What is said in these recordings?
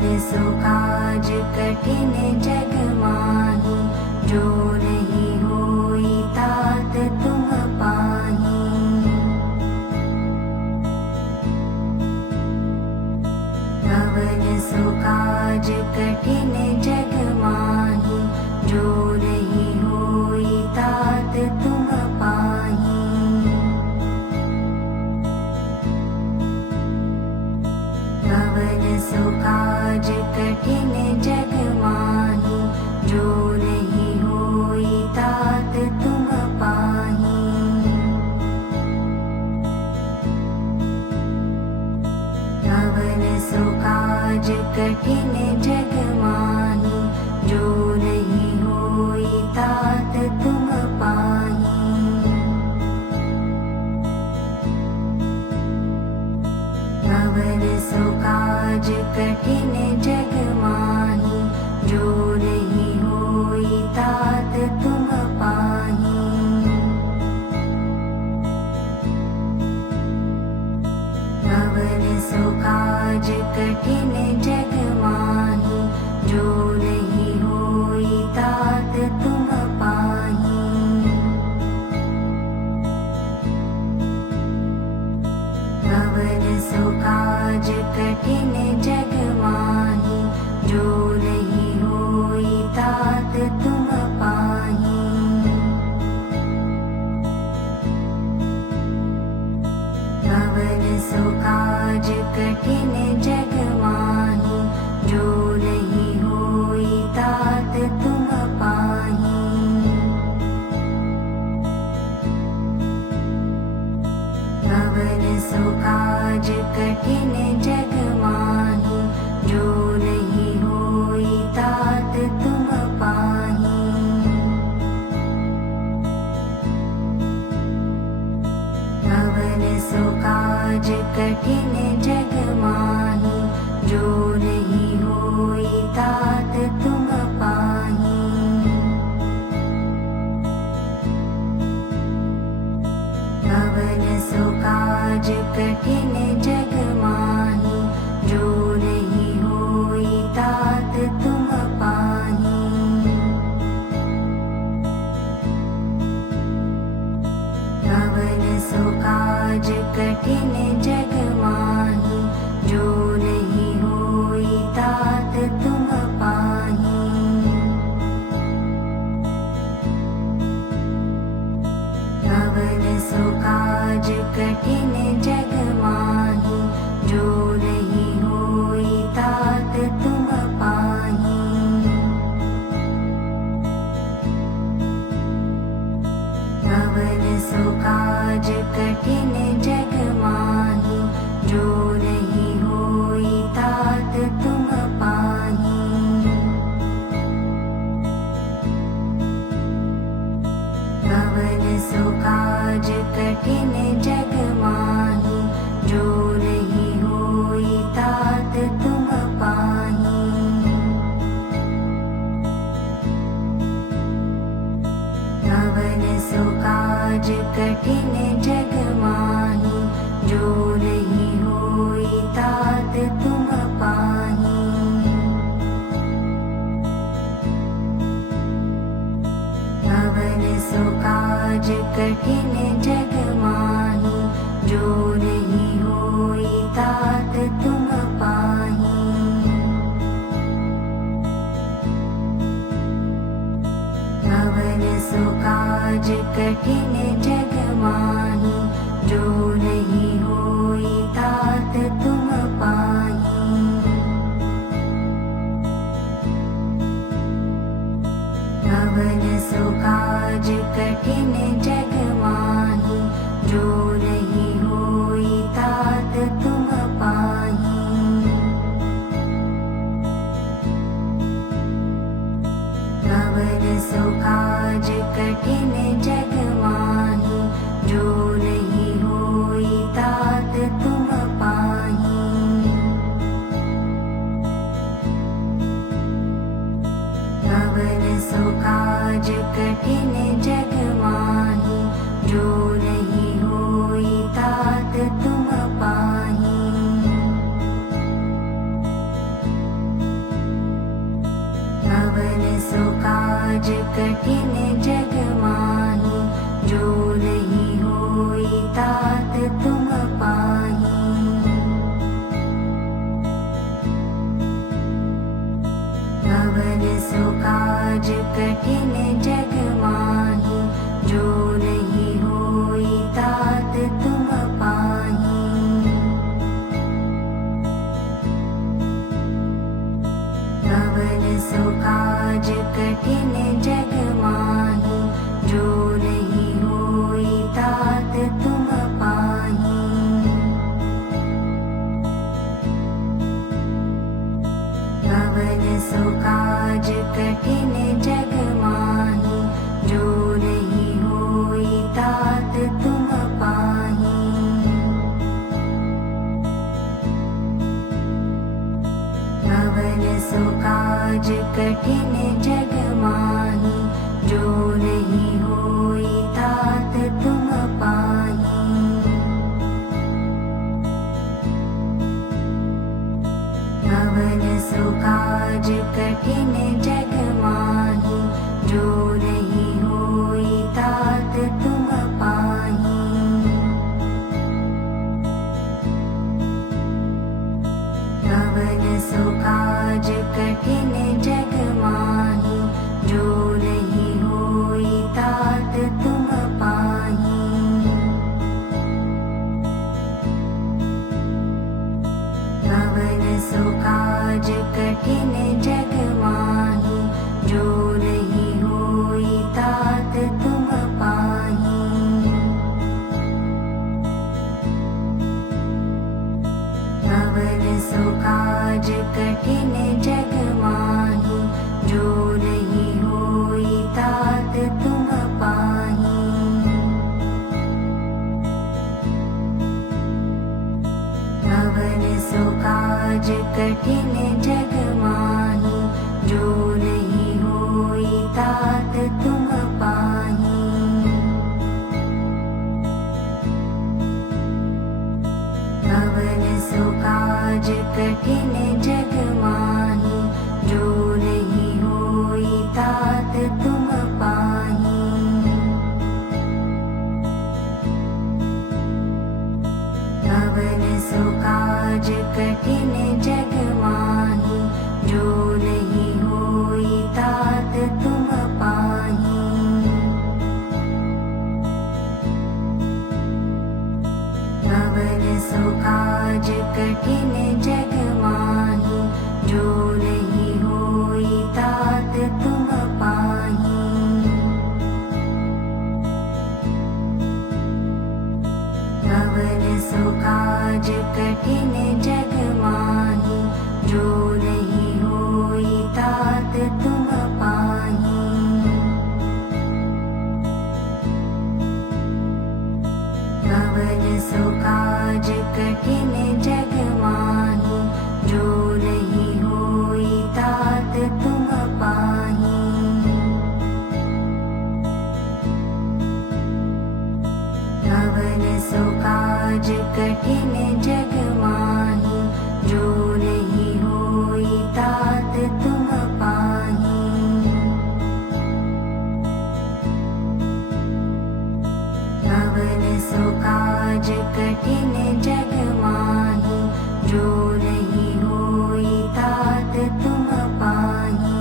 अवर सो काज कठिन जग माही, जो नहीं होई तात तुम पाही। अवर सो काज कठिन जग माही, जो नहीं होई तात तुम पाही। अवर सो काज कठिन जग माही, जो नहीं होई तात तुम पाही। अवर सो काज कठिन जग माही, जो नहीं होई तात तुम पाही। अवर सो काज कठिन जग माही, जो नहीं होई तात तुम पाही। अवर सो काज कठिन जग माही, जो नहीं होई तात तुम पाही। अवर सो काज कठिन जग माही, जो नहीं होई तात तुम पाही। अवर सो काज कठिन जग माही, जो नहीं होई तात तुम पाही। अवर सो काज कठिन जग माही, जो नहीं होई तात तुम पाही। अवर सो काज कठिन जग माही, जो नहीं होई तात तुम पाही। अवर सो काज कठिन जग माही, जो नहीं होई तात तुम पाही। अवर सो काज कठिन जग माही, जो नहीं होई तात तुम पाही। अवर सो काज कठिन जग माही, जो नहीं होई तात तुम पाही। अवर सो काज कठिन जग माही, जो नहीं होई तात तुम पाही। अवर सो काज कठिन जग माही, जो नहीं होई तात तुम पाही। अवर सो काज कठिन जग माही, जो नहीं होई तात तुम पाही। अवर सो काज कठिन जग माही, जो नहीं होई तात तुम पाही। अवर सो काज कठिन जग माही, जो नहीं होई तात तुम पाही। अवर सो काज कठिन जग माही, जो नहीं होई तात तुम पाही। अवर सो काज कठिन जग माही, जो नहीं होई तात तुम पाही। अवर सो काज कठिन जग माही, जो नहीं होई कठिन जग माही, जो नहीं होई तात तुम पाही। अवर सो काज कठिन जग माही, जो नहीं होई तात तुम पाही। अवर सो काज कठिन जग माही, जो नहीं होई तात तुम पाही। अवर सो काज कठिन जग माही, जो नहीं होई तात तुम पाही। अवर सो काज कठिन जग माही, जो नहीं होई तात तुम पाही। अवर सो काज कठिन जग माही, जो नहीं होई तात तुम पाही। अवर सो काज कठिन जग माही, जो नहीं होई तात तुम पाही। अवर सो काज कठिन जग माही, जो नहीं होई तात तुम पाही। अवर सो काज कठिन जग माही, जो नहीं होई तात तुम पाही। अवर सो काज कठिन जग माही, जो नहीं होई तात तुम पाही। अवर सो काज कठिन जग माही, जो नहीं होई तात तुम पाही। अवर सो काज कठिन जग माही, जो नहीं होई तात तुम पाही। अवर सो काज कठिन जग माही, जो नहीं होई तात तुम पाही। अवर सो काज कठिन जग माही, जो नहीं होई तात तुम पाही। अवर सो काज कठिन जग माही, जो नहीं होई तात तुम पाही। अवर सो काज कठिन जग माही, जो नहीं होई तात तुम पाही। अवर सो काज कठिन जग माही, जो नहीं होई तात तुम पाही।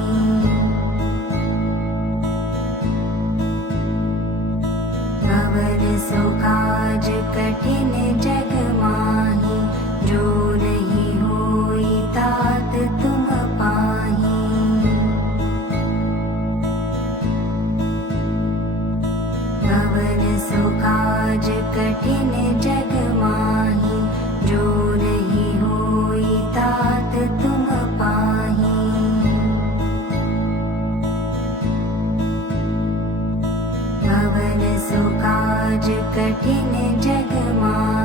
अवर सो काज कठिन जग माही, जो नहीं होई तात तुम पाही। अवर सो काज कठिन जग माही, जो नहीं होई तात तुम पाही। अवर सो काज कठिन जग माही,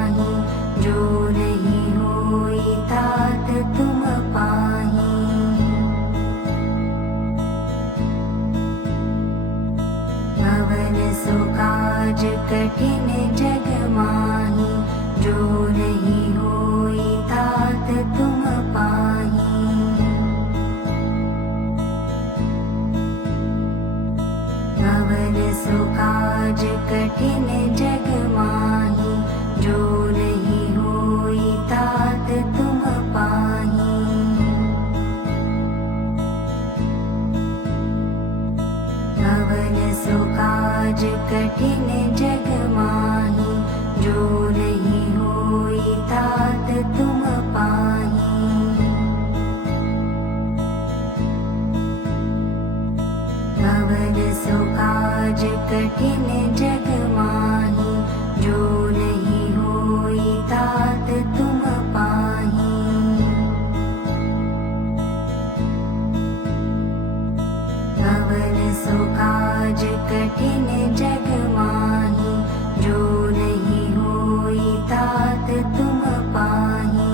तात तुम पाही।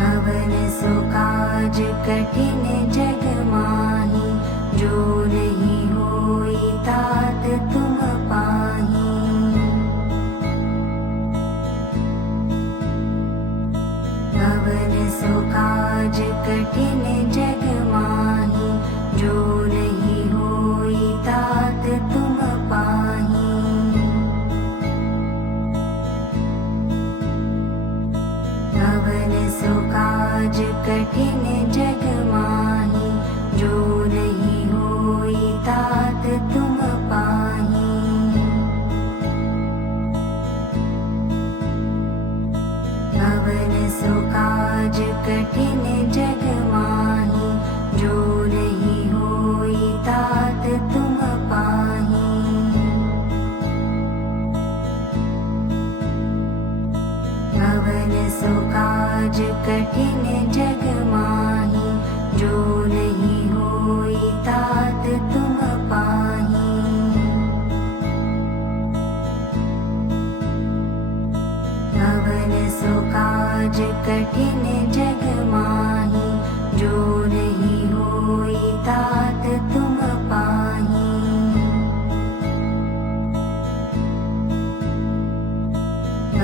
अवर सो काज कठिन जग माही, जो नहीं होई तात तुम पाही। अवर सो काज कठिन जग माही, जो नहीं होई तात तुम पाही। अवर सो काज कठिन जग माही, जो नहीं होई तात तुम पाही। अवर सो काज कठिन जग माही, जो नहीं होई तात तुम पाही। अवर सो काज कठिन जग माही, जो नहीं होई तात तुम पाही। अवर सो काज कठिन जग माही, जो नहीं होई तात तुम पाही।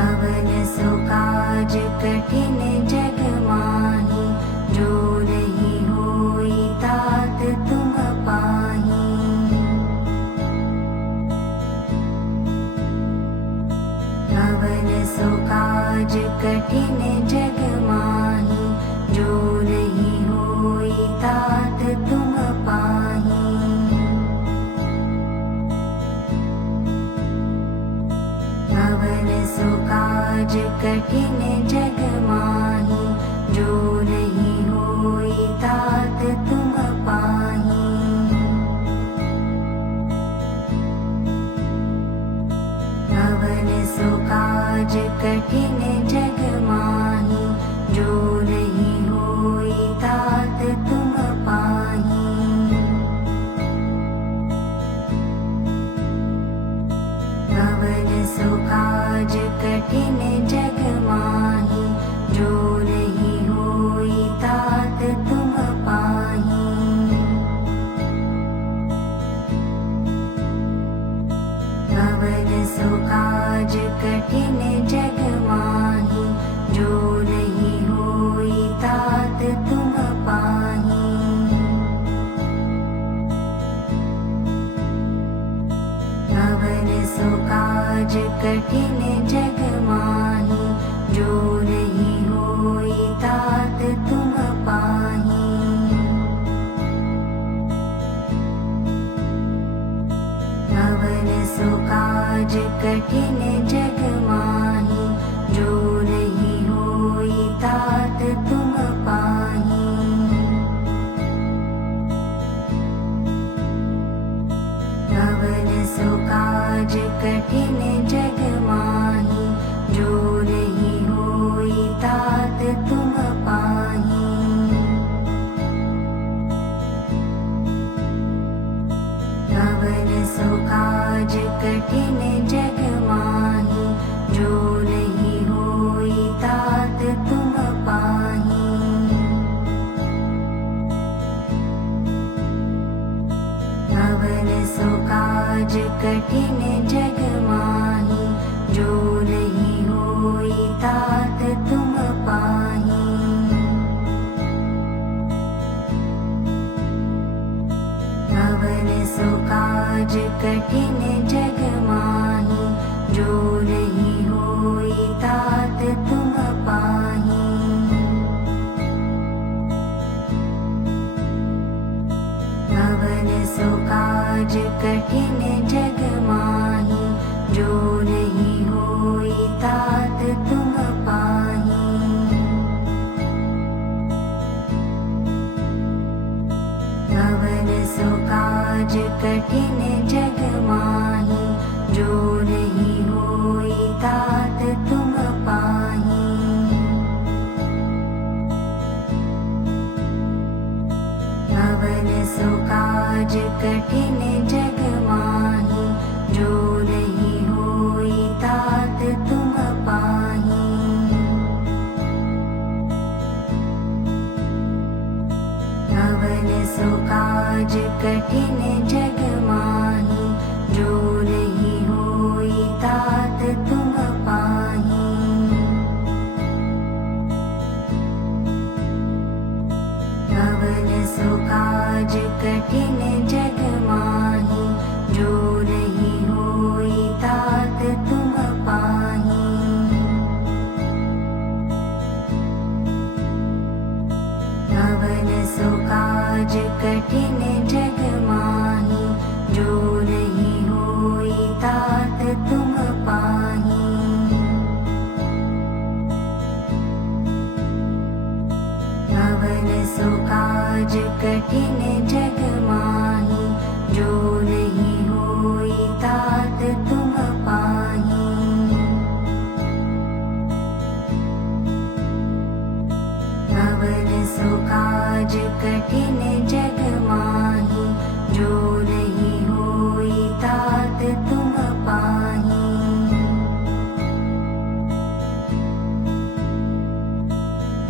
अवर सो काज कठिन जग माही, जो नहीं होई तात तुम पाही। अवर सो काज कठिन जग माही, जो नहीं होई तात तुम पाही। अवर सो काज कठिन जग माही, जो नहीं होई तात तुम पाही। अवर सो काज कठिन जग माही, जो नहीं होई तात तुम पाही। अवर सो काज कठिन जग माही, जो नहीं होई तात तुम पाही। अवर सो काज कठिन जग माही, जो नहीं होई तात तुम पाही। अवर सो काज कठिन जग माही, जो नहीं होई तात तुम पाही। अवर सो काज कठिन जग माही, जो नहीं होई तात तुम पाही। अवर सो काज कठिन जग माही, जो नहीं होई तात तुम पाही। अवर सो काज कठिन जग माही, जो नहीं होई तात तुम पाही। अवर सो काज कठिन जग माही, जो नहीं होई तात तुम पाही। अवर सो काज कठिन जग माही, जो नहीं होई तात तुम पाही। अवर सो काज कठिन जग माही, जो नहीं होई तात तुम पाही। अवर सो काज कठिन जग माही, जो नहीं होई तात तुम पाही। अवर सो काज कठिन जग माही, तुम पाही। अवर सो काज कठिन जग माही, जो नहीं होई तात तुम पाही।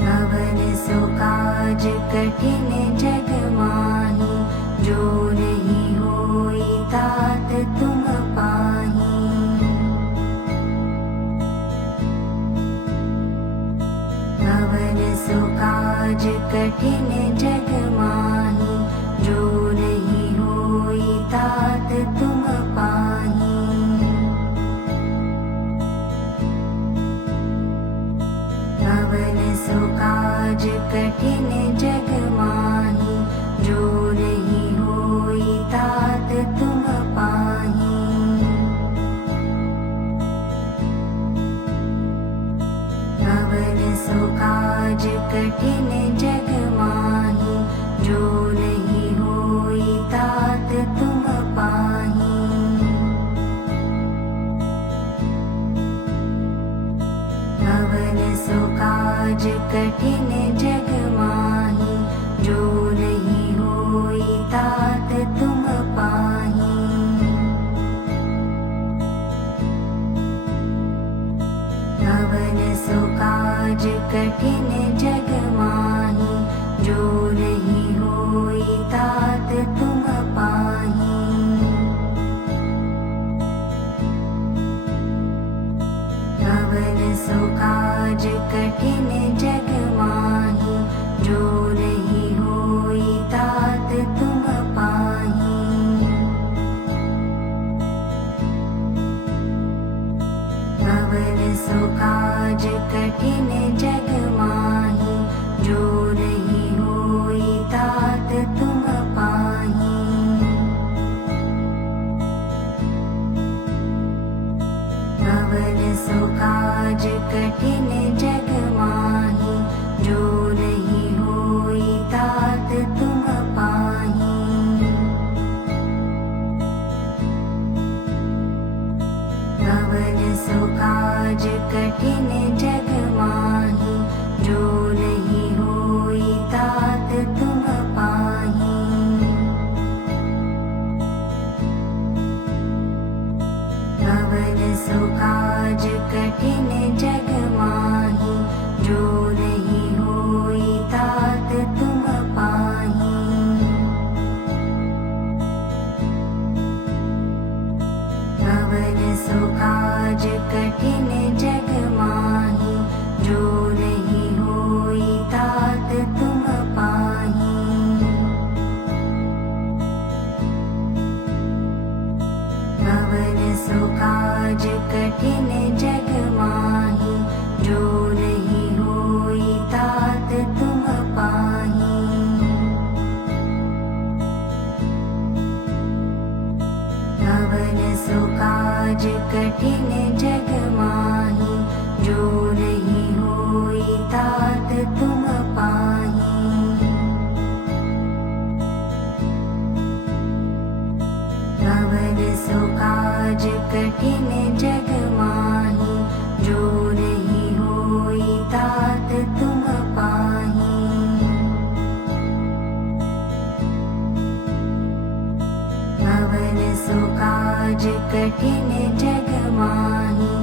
अवर सो काज कठिन जग माही, जो नहीं होई तात तुम पाही। अवर सो काज कठिन जग माही, जो नहीं होई तात तुम पाही। अवर सो काज कठिन जग माही, जो नहीं होई तात तुम पाही। अवर सो काज कठिन जग माही, जो नहीं होई तात तुम पाही। अवर सो काज कठिन जग माही, जो नहीं होई तात तुम पाही। अवर सो काज कठिन जग माही, जो नहीं होई तात तुम पाही। अवर सो काज कठिन जग माही, जो नहीं होई तात तुम पाही। अवर सो काज कठिन जग माही, जो नहीं होई तात तुम पाही। अवर सो काज कठिन जग माही, जो नहीं होई तात तुम पाही। अवर सो काज कठिन जग माही, जो नहीं होई तात तुम पाही। अवर सो काज कठिन जग माही, जो नहीं होई तात तुम पाही। अवर सो काज कठिन जग माही, जो नहीं होई तात तुम पाही। अवर सो काज कठिन जग माही, जो नहीं होई तात तुम पाही। अवर सो काज कठिन जग माही, जो नहीं होई तात तुम पाही। अवर सो काज कठिन जग माही, जो नहीं होई तात तुम पाही। अवर सो काज कठिन जग माही,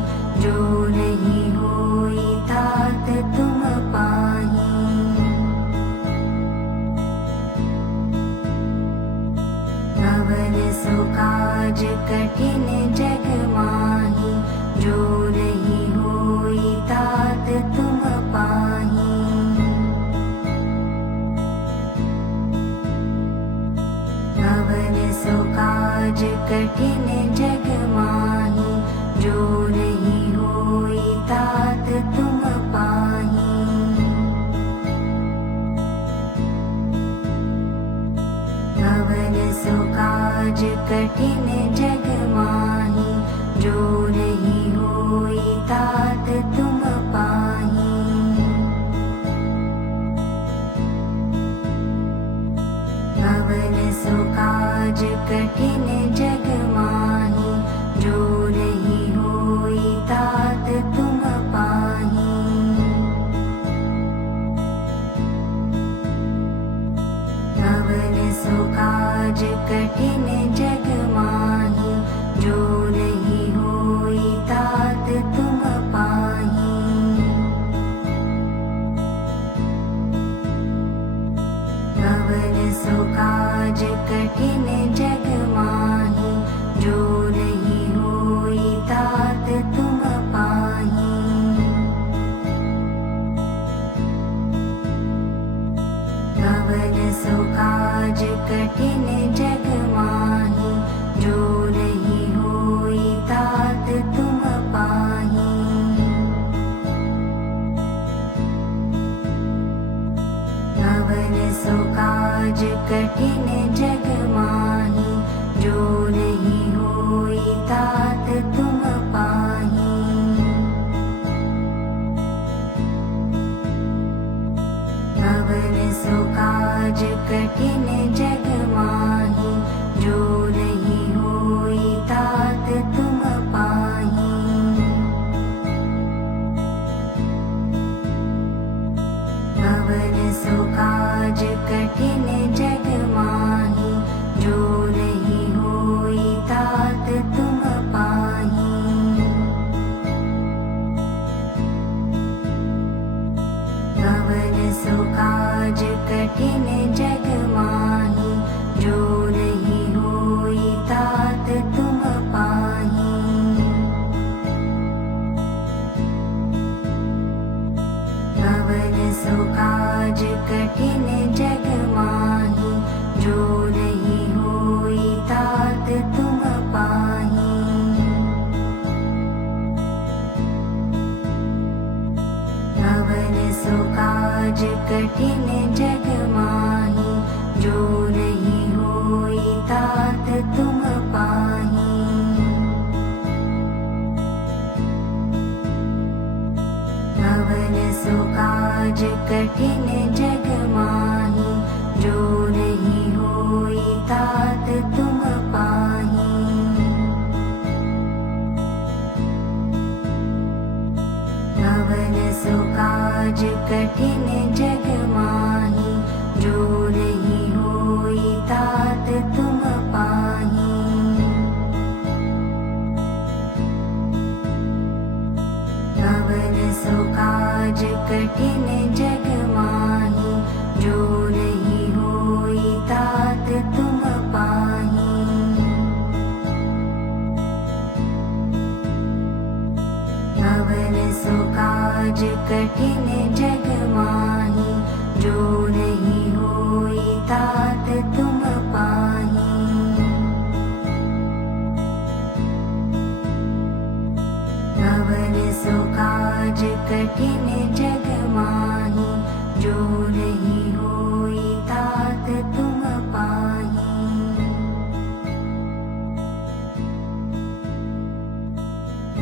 जो नहीं होई तात तुम पाही। अवर सो काज कठिन जग माही, जो नहीं होई तात तुम पाही। अवर सो काज कठिन जग माही, जो नहीं होई तात तुम पाही। अवर सो काज कठिन जग माही, जो नहीं होई तात तुम पाही। अवर सो काज कठिन जग माही, जो कठिन जग माही, जो नहीं होई तात तुम पाही। अवर सो काज कठिन जग माही, जो नहीं होई तात तुम पाही। अवर सो काज कठिन जग माही, जो नहीं होई तात तुम पाही। अवर सो काज कठिन जग माही, जो नहीं होई तात तुम पाही। अवर सो काज कठिन जग माही, जो नहीं होई तात तुम पाही। अवर सो काज कठिन जग माही, जो नहीं होई तात तुम पाही। अवर सो काज कठिन जग माही, जो नहीं होई तात तुम पाही। अवर सो काज कठिन जग माही, जो नहीं होई तात तुम पाही। अवर सो काज कठिन जग माही, जो नहीं होई तात तुम पाही। अवर सो काज कठिन जग माही, जो नहीं होई तात तुम पाही। अवर सो काज कठिन जग माही, जो नहीं होई तात तुम पाही। अवर सो काज कठिन जग माही, जो नहीं होई तात तुम पाही।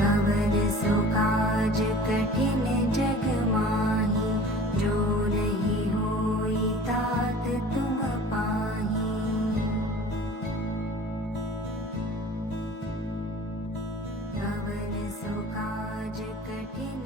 अवर सो काज कठिन जग माही, जो नहीं होई तात तुम पाही। अवर सो काज कठिन